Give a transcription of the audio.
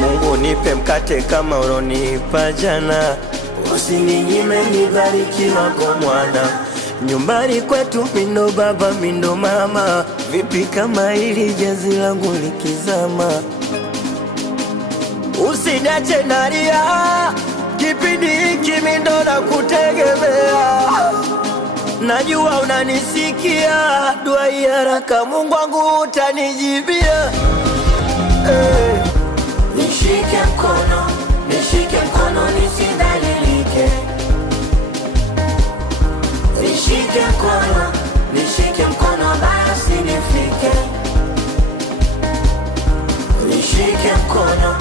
Mungu nipe mkate kama ulonipa jana, usininyime nibariki wako mwana. Nyumbani kwetu mindo baba mindo mama, vipi kama hili jazi langu likizama? Usiniache nalia, kipindi hiki mindo na kutegemea. Najua unanisikia, dua haraka Mungu wangu utanijibia. Nishike mkono nisidhalilike. Nishike mkono basi nifike. Nishike mkono